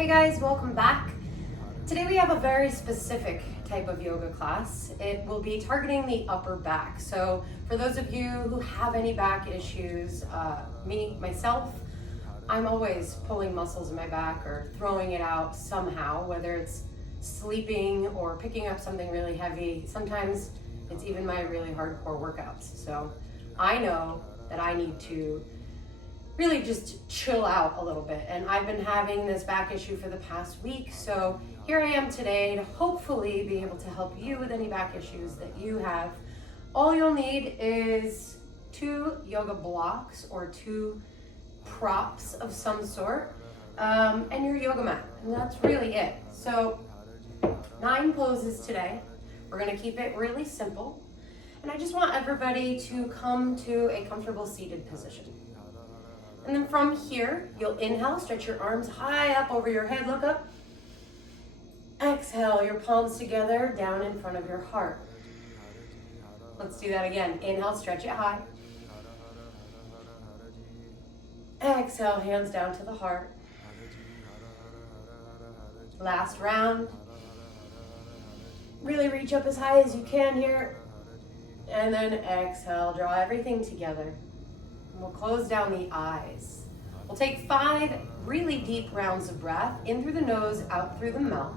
Hey guys, welcome back. Today we have a very specific type of yoga class. It will be targeting the upper back. So for those of you who have any back issues, myself, I'm always pulling muscles in my back or throwing it out somehow, whether it's sleeping or picking up something really heavy. Sometimes it's even my really hardcore workouts. So I know that I need to really just chill out a little bit. And I've been having this back issue for the past week. So here I am today to hopefully be able to help you with any back issues that you have. All you'll need is 2 yoga blocks or 2 props of some sort, and your yoga mat. And that's really it. So 9 poses today. We're gonna keep it really simple. And I just want everybody to come to a comfortable seated position. And then from here, you'll inhale, stretch your arms high up over your head, look up. Exhale, your palms together, down in front of your heart. Let's do that again. Inhale, stretch it high. Exhale, hands down to the heart. Last round. Really reach up as high as you can here. And then exhale, draw everything together. We'll close down the eyes. We'll take 5 really deep rounds of breath, in through the nose, out through the mouth.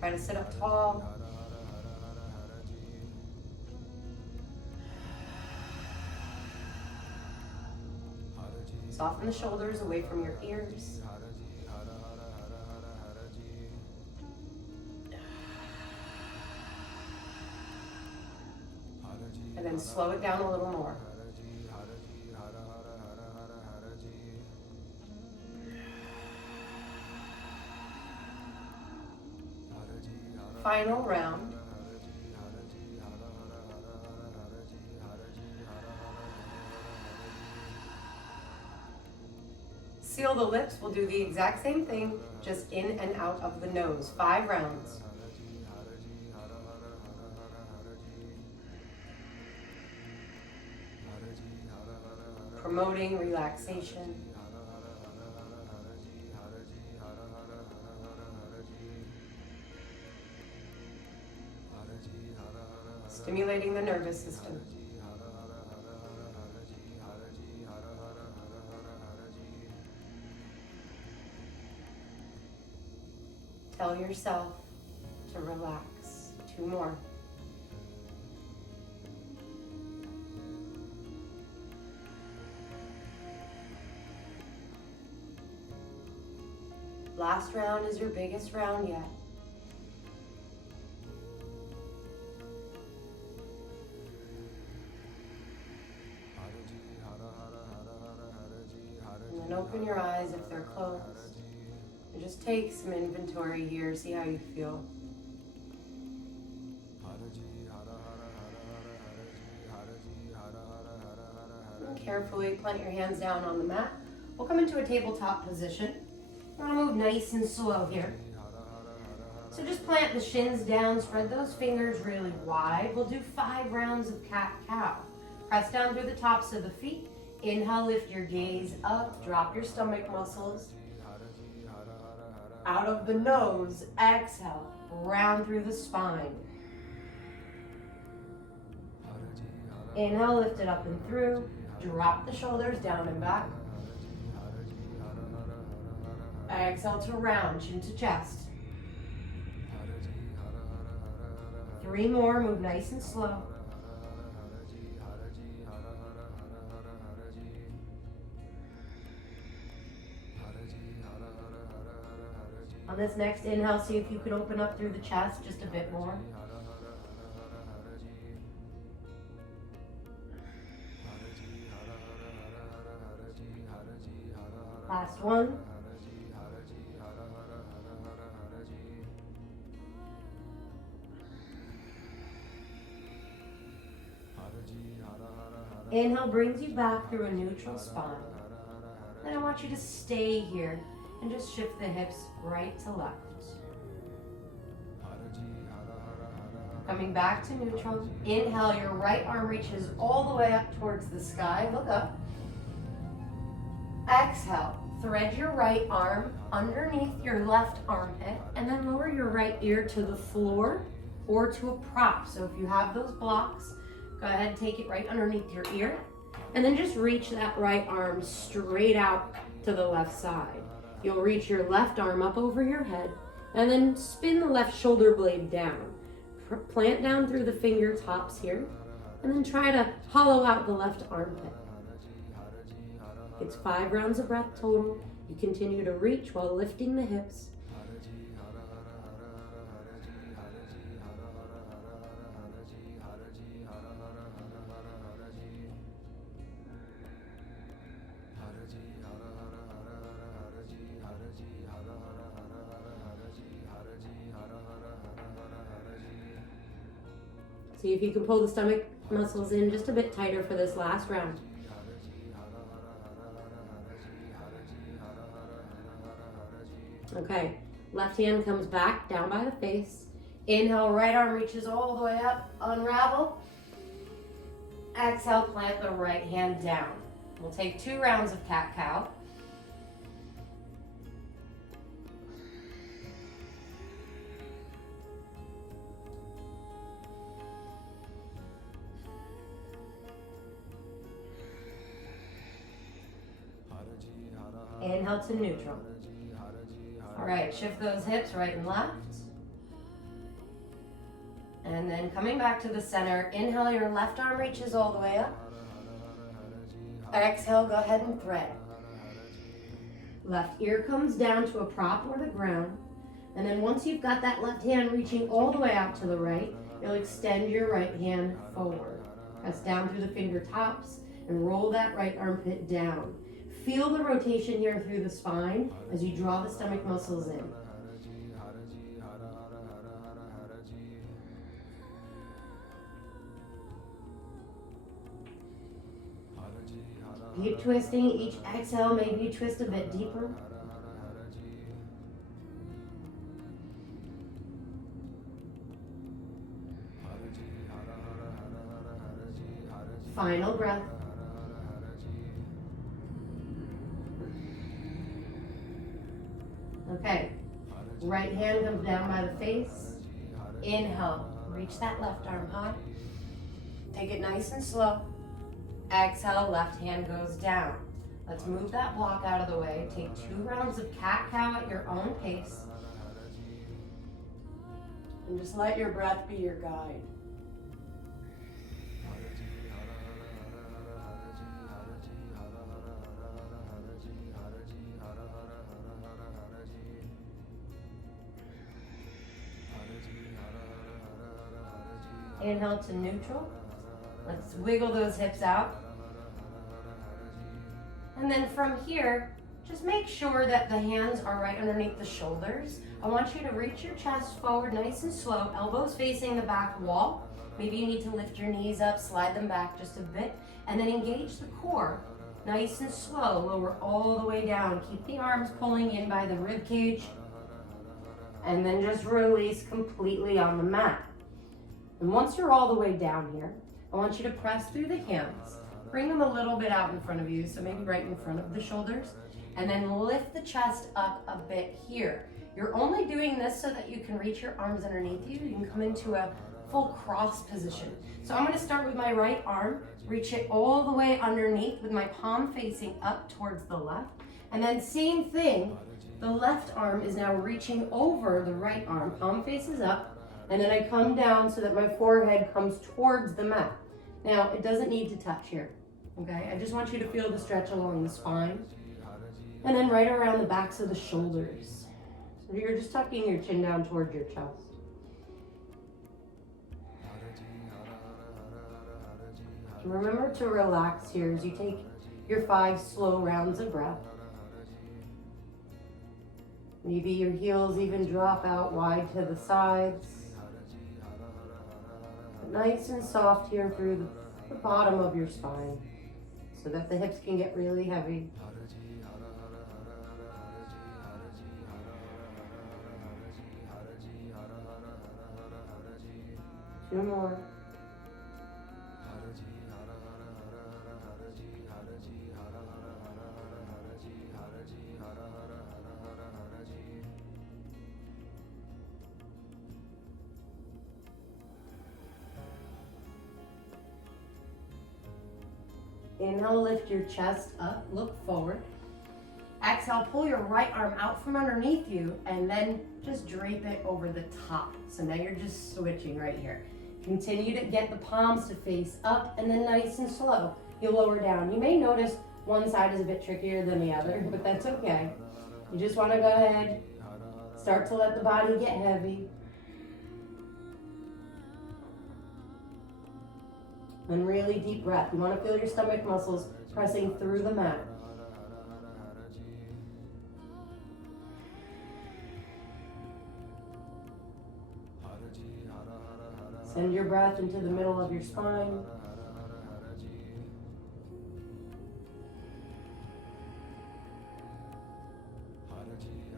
Try to sit up tall. Soften the shoulders away from your ears. And then slow it down a little more. Final round. Seal the lips. We'll do the exact same thing, just in and out of the nose. 5 rounds. Promoting relaxation. Stimulating the nervous system. Tell yourself to relax. 2 more. Last round is your biggest round yet. And then open your eyes if they're closed. And just take some inventory here, see how you feel. And carefully plant your hands down on the mat. We'll come into a tabletop position. We're gonna move nice and slow here. So just plant the shins down, spread those fingers really wide. We'll do 5 rounds of cat-cow. Press down through the tops of the feet. Inhale, lift your gaze up, drop your stomach muscles. Out of the nose, exhale, round through the spine. Inhale, lift it up and through. Drop the shoulders down and back. Exhale to round, chin to chest. 3 more, move nice and slow. On this next inhale, see if you can open up through the chest just a bit more. Last one. Inhale brings you back through a neutral spine. Then I want you to stay here and just shift the hips right to left. Coming back to neutral. Inhale, your right arm reaches all the way up towards the sky. Look up. Exhale, thread your right arm underneath your left armpit and then lower your right ear to the floor or to a prop. So if you have those blocks, go ahead and take it right underneath your ear and then just reach that right arm straight out to the left side. You'll reach your left arm up over your head and then spin the left shoulder blade down. Plant down through the fingertips here and then try to hollow out the left armpit. It's 5 rounds of breath total. You continue to reach while lifting the hips. See if you can pull the stomach muscles in just a bit tighter for this last round. Okay, left hand comes back down by the face. Inhale, right arm reaches all the way up, unravel. Exhale, plant the right hand down. We'll take 2 rounds of cat-cow. Inhale to neutral. All right, shift those hips right and left. And then coming back to the center, inhale, your left arm reaches all the way up. Exhale, go ahead and thread. Left ear comes down to a prop or the ground. And then once you've got that left hand reaching all the way out to the right, you'll extend your right hand forward. Press down through the fingertips and roll that right armpit down. Feel the rotation here through the spine as you draw the stomach muscles in. Keep twisting. Each exhale, maybe you twist a bit deeper. Final breath. Okay, right hand comes down by the face. Inhale, reach that left arm high. Take it nice and slow. Exhale, left hand goes down. Let's move that block out of the way. Take 2 rounds of cat-cow at your own pace. And just let your breath be your guide. Inhale to neutral. Let's wiggle those hips out. And then from here, just make sure that the hands are right underneath the shoulders. I want you to reach your chest forward nice and slow, elbows facing the back wall. Maybe you need to lift your knees up, slide them back just a bit, and then engage the core. Nice and slow, lower all the way down. Keep the arms pulling in by the rib cage, and then just release completely on the mat. And once you're all the way down here, I want you to press through the hands. Bring them a little bit out in front of you, so maybe right in front of the shoulders, and then lift the chest up a bit here. You're only doing this so that you can reach your arms underneath you. You can come into a full cross position. So I'm going to start with my right arm, reach it all the way underneath with my palm facing up towards the left. And then same thing, the left arm is now reaching over the right arm, palm faces up. And then I come down so that my forehead comes towards the mat. Now, it doesn't need to touch here, okay? I just want you to feel the stretch along the spine. And then right around the backs of the shoulders. So you're just tucking your chin down towards your chest. Remember to relax here as you take your 5 slow rounds of breath. Maybe your heels even drop out wide to the sides. Nice and soft here through the bottom of your spine so that the hips can get really heavy. 2 more. Inhale, lift your chest up, look forward. Exhale, pull your right arm out from underneath you and then just drape it over the top. So now you're just switching right here. Continue to get the palms to face up and then nice and slow, you'll lower down. You may notice one side is a bit trickier than the other, but that's okay. You just want to go ahead, start to let the body get heavy. And really deep breath. You want to feel your stomach muscles pressing through the mat. Send your breath into the middle of your spine.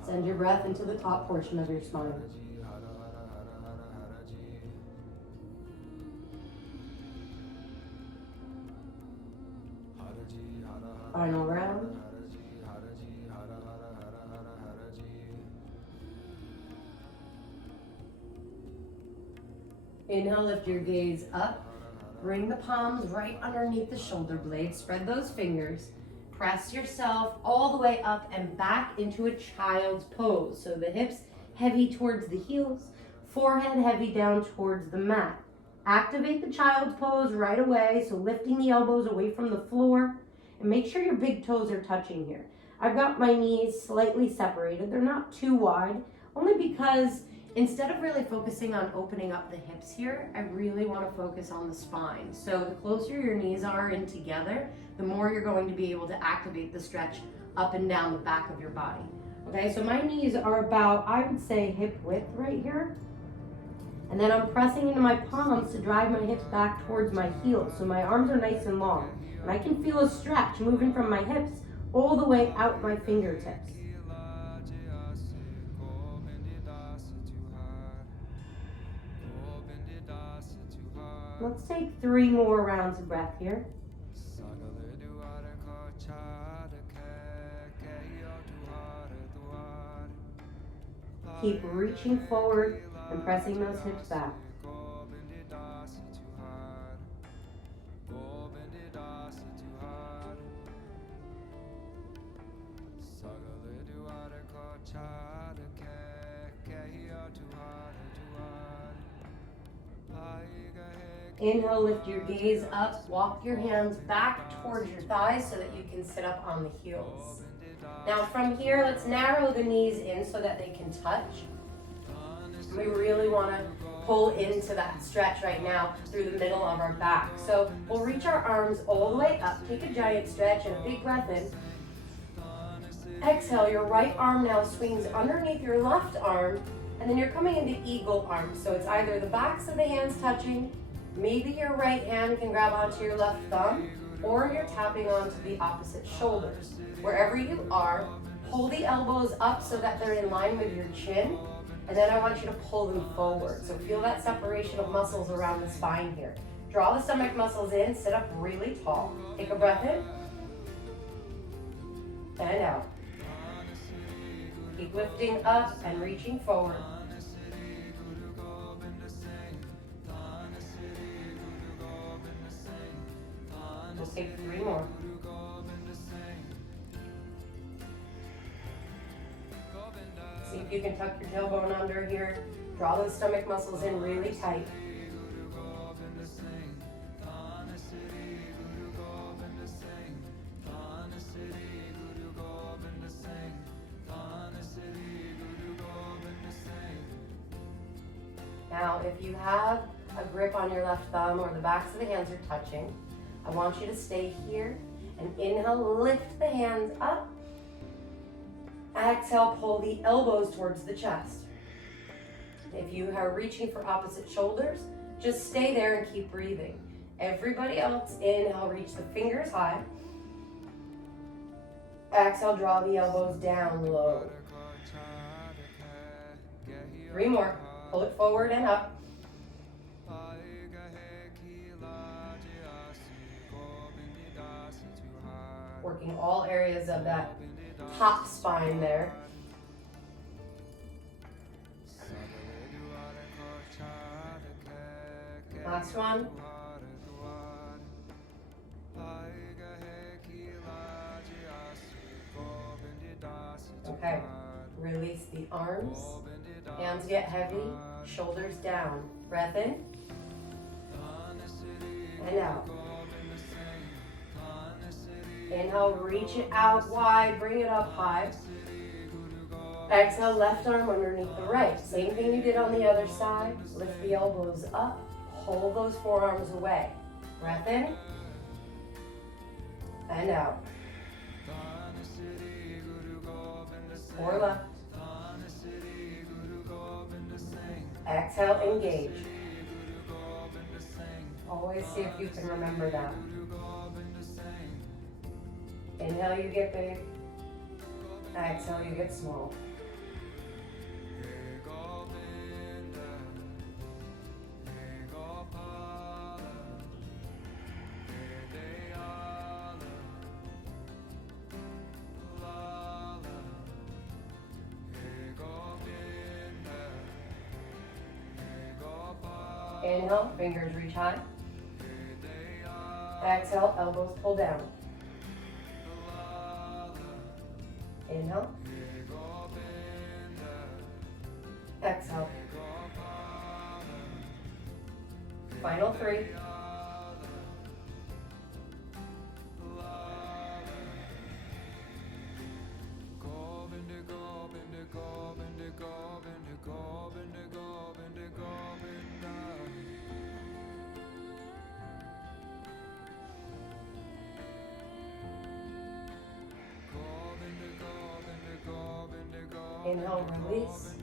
Send your breath into the top portion of your spine. Final round. Inhale, lift your gaze up. Bring the palms right underneath the shoulder blades. Spread those fingers. Press yourself all the way up and back into a child's pose. So the hips heavy towards the heels, forehead heavy down towards the mat. Activate the child's pose right away. So lifting the elbows away from the floor. And make sure your big toes are touching here. I've got my knees slightly separated. They're not too wide, only because instead of really focusing on opening up the hips here, I really want to focus on the spine. So the closer your knees are in together, the more you're going to be able to activate the stretch up and down the back of your body. Okay, so my knees are about, I would say, hip width right here. And then I'm pressing into my palms to drive my hips back towards my heels. So my arms are nice and long. And I can feel a stretch moving from my hips all the way out my fingertips. Let's take 3 more rounds of breath here. Keep reaching forward and pressing those hips back. Inhale, lift your gaze up, walk your hands back towards your thighs so that you can sit up on the heels. Now from here, let's narrow the knees in so that they can touch. We really want to pull into that stretch right now through the middle of our back. So we'll reach our arms all the way up, take a giant stretch and a big breath in. Exhale, your right arm now swings underneath your left arm, and then you're coming into eagle arm. So it's either the backs of the hands touching, maybe your right hand can grab onto your left thumb, or you're tapping onto the opposite shoulders. Wherever you are, pull the elbows up so that they're in line with your chin, and then I want you to pull them forward. So feel that separation of muscles around the spine here. Draw the stomach muscles in, sit up really tall. Take a breath in, and out. Keep lifting up and reaching forward. We'll take 3 more. See if you can tuck your tailbone under here. Draw those stomach muscles in really tight. Now, if you have a grip on your left thumb or the backs of the hands are touching, I want you to stay here and inhale, lift the hands up. Exhale, pull the elbows towards the chest. If you are reaching for opposite shoulders, just stay there and keep breathing. Everybody else, inhale, reach the fingers high. Exhale, draw the elbows down low. 3 more. Pull it forward and up. working all areas of that top spine there. Last one. Okay, release the arms, hands get heavy, shoulders down. Breath in and out. Inhale, reach it out wide, bring it up high. Exhale, left arm underneath the right. Same thing you did on the other side. Lift the elbows up, hold those forearms away. Breath in and out. Or left. Exhale, engage. Always see if you can remember that. Inhale, you get big. Exhale, you get small. Inhale, fingers reach high. Exhale, elbows pull down. Inhale. Exhale. Final 3. Inhale, release.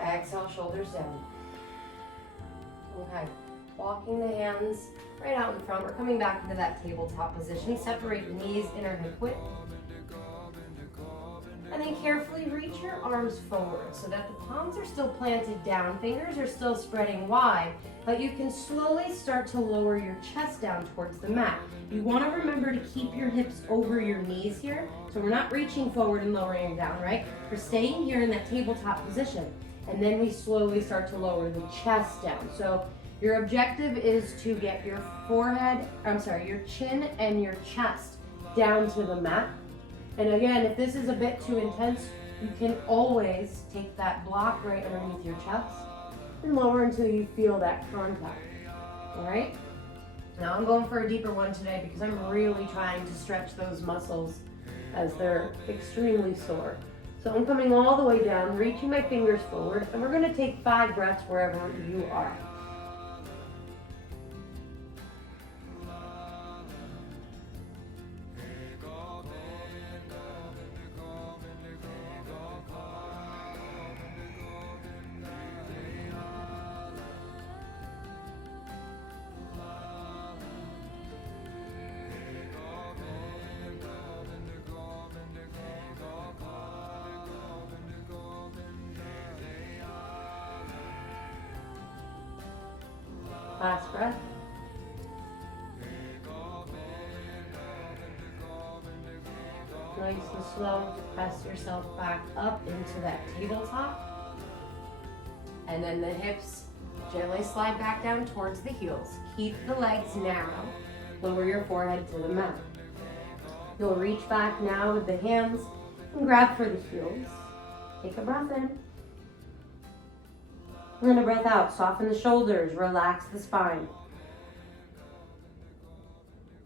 Exhale, shoulders down. Okay, walking the hands right out in front. We're coming back into that tabletop position. Separate the knees, inner hip width. And then carefully reach your arms forward so that the palms are still planted down. Fingers are still spreading wide, but you can slowly start to lower your chest down towards the mat. You want to remember to keep your hips over your knees here. So we're not reaching forward and lowering down, right? We're staying here in that tabletop position. And then we slowly start to lower the chest down. So your objective is to get your your chin and your chest down to the mat. And again, if this is a bit too intense, you can always take that block right underneath your chest and lower until you feel that contact. All right? Now I'm going for a deeper one today because I'm really trying to stretch those muscles as they're extremely sore. So I'm coming all the way down, reaching my fingers forward, and we're going to take 5 breaths wherever you are. Last breath. Nice and slow, press yourself back up into that tabletop. And then the hips gently slide back down towards the heels. Keep the legs narrow. Lower your forehead to the mat. You'll reach back now with the hands and grab for the heels. Take a breath in. And then a breath out. Soften the shoulders. Relax the spine.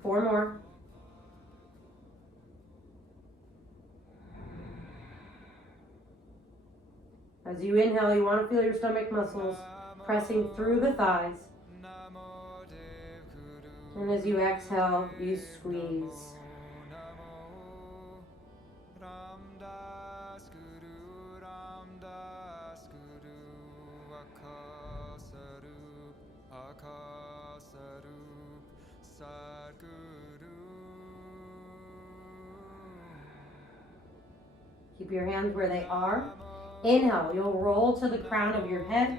4 more. As you inhale, you want to feel your stomach muscles pressing through the thighs. And as you exhale, you squeeze. Keep your hands where they are. Inhale, you'll roll to the crown of your head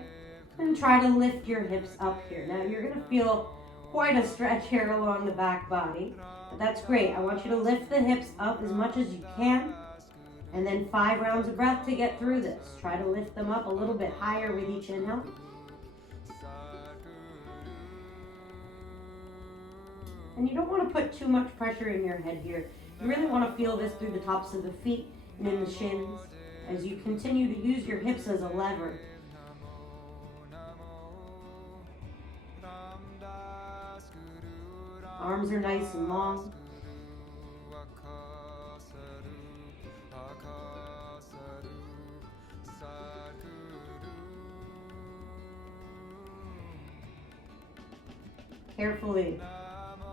and try to lift your hips up here. Now you're going to feel quite a stretch here along the back body, but that's great. I want you to lift the hips up as much as you can, and then 5 rounds of breath to get through this. Try to lift them up a little bit higher with each inhale. And you don't want to put too much pressure in your head here. You really want to feel this through the tops of the feet and in the shins as you continue to use your hips as a lever. Arms are nice and long. Carefully,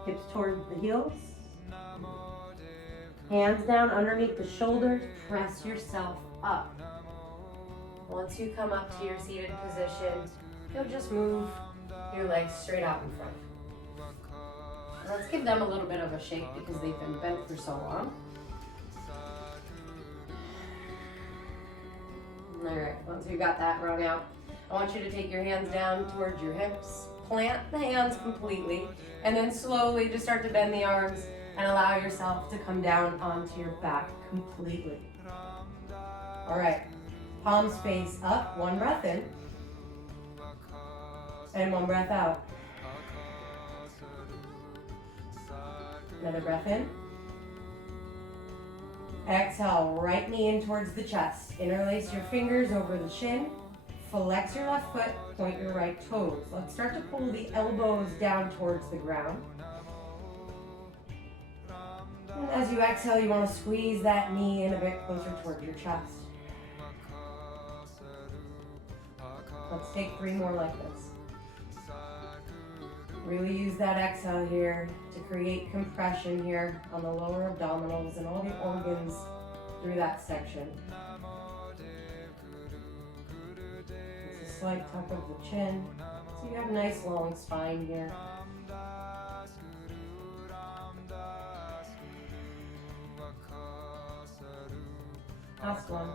hips toward the heels. Hands down underneath the shoulders, press yourself up. Once you come up to your seated position, you'll just move your legs straight out in front. Let's give them a little bit of a shake because they've been bent for so long. All right, once you've got that wrung out, I want you to take your hands down towards your hips, plant the hands completely, and then slowly just start to bend the arms and allow yourself to come down onto your back completely. All right, palms face up, 1 breath in, and 1 breath out. Another breath in. Exhale, right knee in towards the chest. Interlace your fingers over the shin. Flex your left foot, point your right toes. Let's start to pull the elbows down towards the ground. And as you exhale, you want to squeeze that knee in a bit closer towards your chest. Let's take 3 more like this. Really use that exhale here to create compression here on the lower abdominals and all the organs through that section. It's a slight tuck of the chin, so you have a nice long spine here. Last one.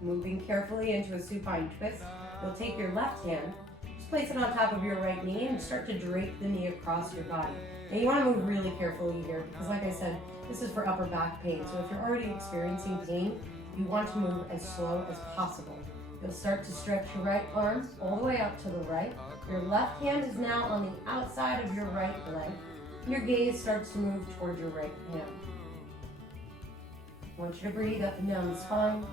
Moving carefully into a supine twist, you'll take your left hand, just place it on top of your right knee and start to drape the knee across your body. Now you want to move really carefully here because like I said, this is for upper back pain. So if you're already experiencing pain, you want to move as slow as possible. You'll start to stretch your right arm all the way up to the right. Your left hand is now on the outside of your right leg. Your gaze starts to move toward your right hand. I want you to breathe up and down the spine.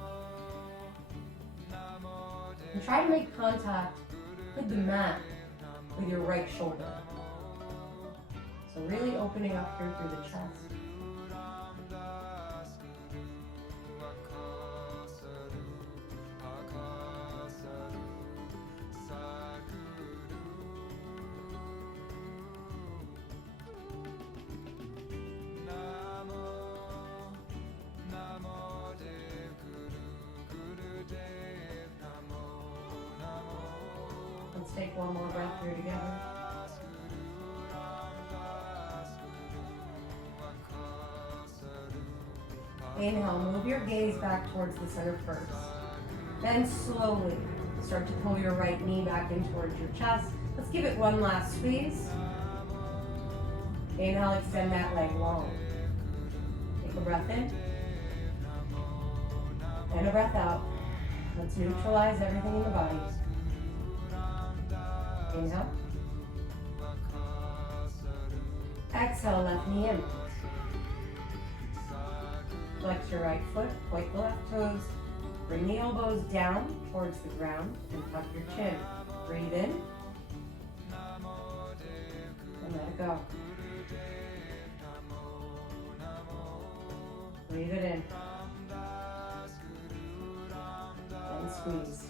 And try to make contact with the mat with your right shoulder. So really opening up here through the chest. Let's take 1 more breath here together. Inhale, move your gaze back towards the center first. Then slowly start to pull your right knee back in towards your chest. Let's give it 1 last squeeze. Inhale, extend that leg long. Take a breath in. And a breath out. Let's neutralize everything in the body. Inhale. Exhale, left knee in. Flex your right foot, point the left toes. Bring the elbows down towards the ground and tuck your chin. Breathe in. And let it go. Breathe it in. And squeeze.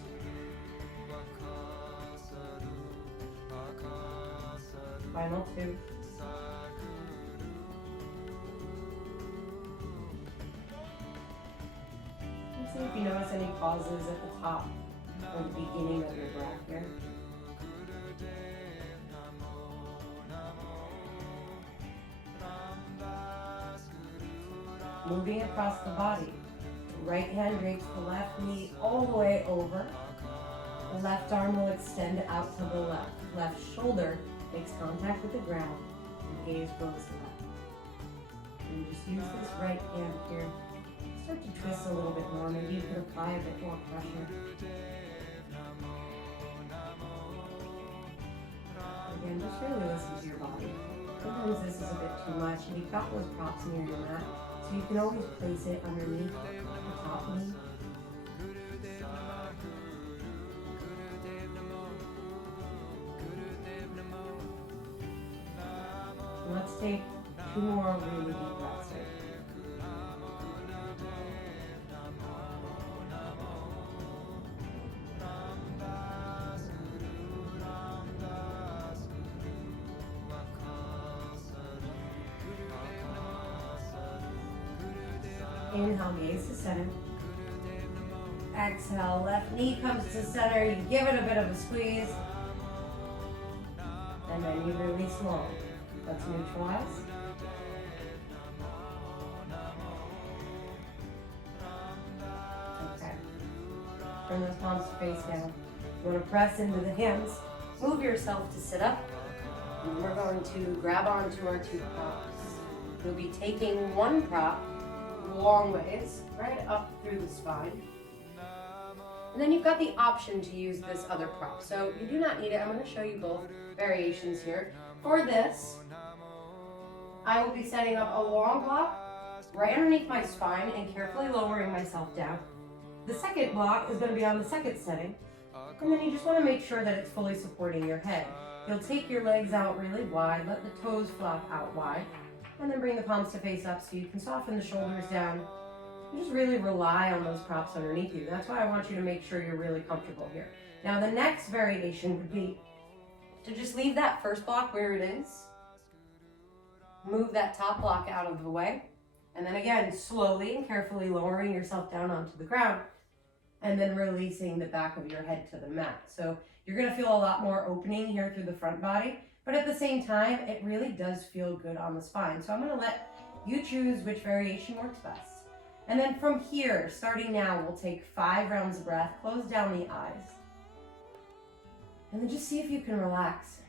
Final 2. And see if you notice any pauses at the top or the beginning of your breath here. Moving across the body. Right hand drapes the left knee all the way over. The left arm will extend out to the left. Left shoulder makes contact with the ground and gaze goes left. And just use this right hand here. Start to twist a little bit more. Maybe you can apply a bit more pressure. Again, just really listen to your body. Sometimes this is a bit too much, and you've got those props near your mat, so you can always place it underneath the top knee. Let's take 2 more really deep breaths here. Inhale, gaze to center. Exhale, left knee comes to center. You give it a bit of a squeeze. And then you release long. Let's neutralize. Okay. Turn those palms to face down. You want to press into the hands. Move yourself to sit up. And we're going to grab onto our 2 props. We'll be taking 1 prop long ways, right up through the spine. And then you've got the option to use this other prop. So you do not need it. I'm going to show you both variations here. For this, I will be setting up a long block right underneath my spine and carefully lowering myself down. The second block is going to be on the second setting. And then you just want to make sure that it's fully supporting your head. You'll take your legs out really wide, let the toes flop out wide, and then bring the palms to face up so you can soften the shoulders down. And just really rely on those props underneath you. That's why I want you to make sure you're really comfortable here. Now the next variation would be to just leave that first block where it is. Move that top block out of the way. And then again, slowly and carefully lowering yourself down onto the ground. And then releasing the back of your head to the mat. So you're going to feel a lot more opening here through the front body. But at the same time, it really does feel good on the spine. So I'm going to let you choose which variation works best. And then from here, starting now, we'll take 5 rounds of breath. Close down the eyes. And then just see if you can relax.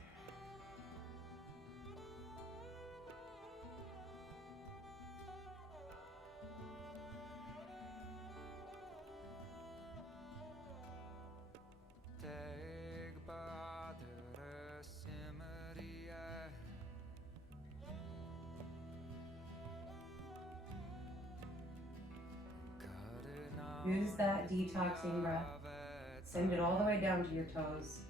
Use that detoxing breath. Send it all the way down to your toes.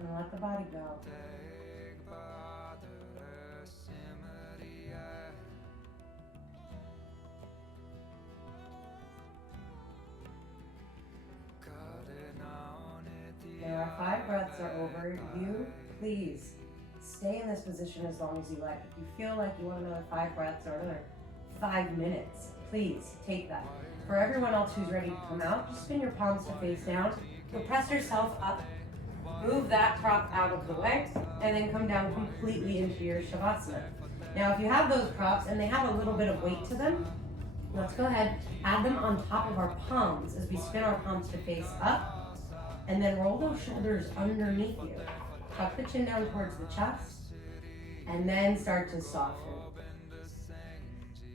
And let the body go. Now our 5 breaths are over. You, please, stay in this position as long as you like. If you feel like you want another 5 breaths or another 5 minutes, please take that. For everyone else who's ready to come out, just spin your palms to face down. You'll press yourself up, move that prop out of the way, and then come down completely into your Shavasana. Now, if you have those props and they have a little bit of weight to them, let's go ahead, add them on top of our palms as we spin our palms to face up, and then roll those shoulders underneath you. Tuck the chin down towards the chest, and then start to soften.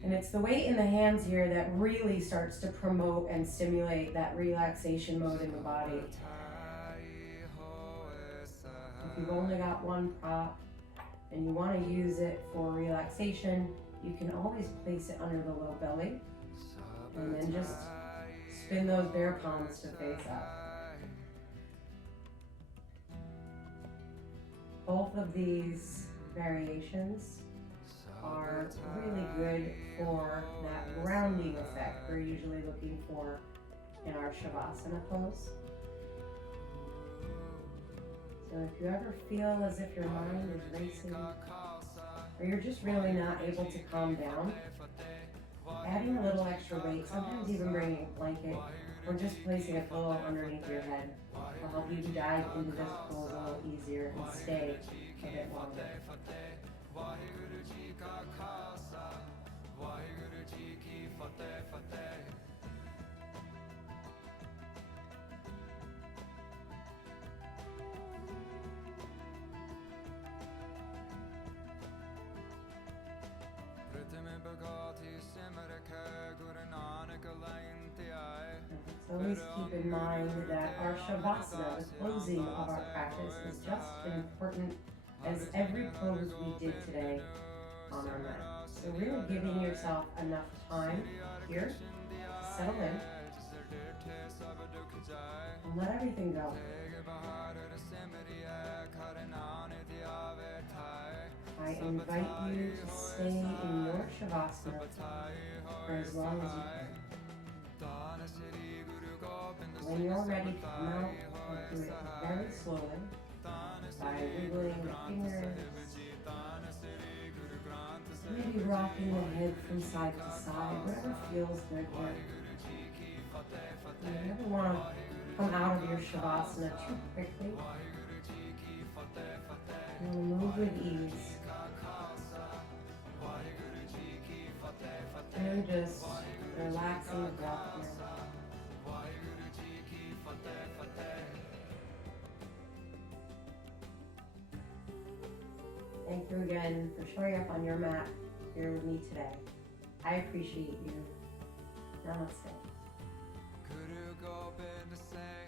And it's the weight in the hands here that really starts to promote and stimulate that relaxation mode in the body. If you've only got 1 prop and you want to use it for relaxation, you can always place it under the low belly and then just spin those bare palms to face up. Both of these variations are really good for that grounding effect we're usually looking for in our Shavasana pose. So if you ever feel as if your mind is racing, or you're just really not able to calm down, adding a little extra weight, sometimes even bringing a blanket, or just placing a pillow underneath your head will help you to dive into this pose a little easier and stay a bit longer. Waheguru ji ਕਾ ਖਾਲਸਾ ਵਾਹਿਗੁਰੂ ਜੀ ਕੀ ਫਤਿਹ ਫਤਿਹ ਪ੍ਰਥਮ ਭਗਤੀ ਸਿਮਰਖ Guru Nanak line ਧਿਆਏ So always keep in mind that our Shavasana, the closing of our practice, is just as important as every pose we did today on our mat. So really giving yourself enough time here to settle in and let everything go. I invite you to stay in your Shavasana for as long as you can. When you're ready to come out, do it very slowly by wiggling the fingers, maybe rocking the head from side to side, whatever feels good here. You never want to come out of your Shavasana too quickly. You want to move with ease. And just relaxing the breath here. Thank you again for showing up on your mat here with me today. I appreciate you. Namaste. Guru Gobind Singh